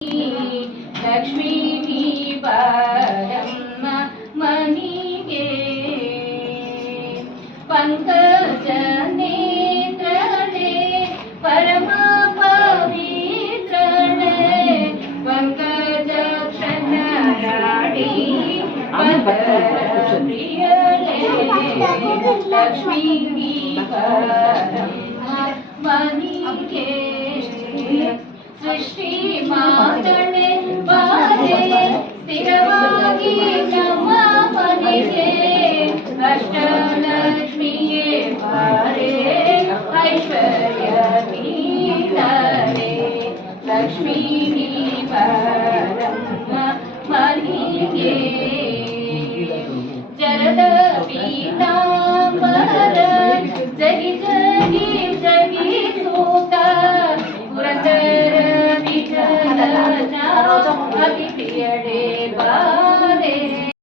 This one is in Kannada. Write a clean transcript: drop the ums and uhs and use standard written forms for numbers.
ಲಕ್ಷ್ಮೀ ಬಾರಮ್ಮ ಮನಿಗೆ ಪಂಕಜ ನೇತ್ರಳೆ ಪರಮ ಪವಿತ್ರಳೆ ಪಂಕಜ ಕ್ಷಣರಾಡಿ ಪ್ರಿಯಳೆ ಲಕ್ಷ್ಮೀ ಬಾರಮ್ಮ ಮನಿಗೆ ಸೃಷ್ಟಿ ಮಾತಳೆ ಬಾರೆ ಸ್ಥಿರವಾಗಿ ನಮ್ಮ ಮನೆಗೆ ಅಷ್ಟಲಕ್ಷ್ಮಿಯೇ ಬಾರೆ ಐಶ್ವರ್ಯ ನೀಡರೆ ಲಕ್ಷ್ಮೀ ಬಾರಮ್ಮ ಮನೆಗೆ ಜರದ ಪೀತಾಂಬರ ಜಗಿ ಜಗಿ ಜಗಿ ಸೂತ ಪುರಂದರ ಅಭಿಪ್ರಿಯಡೆ ಬಾರೆ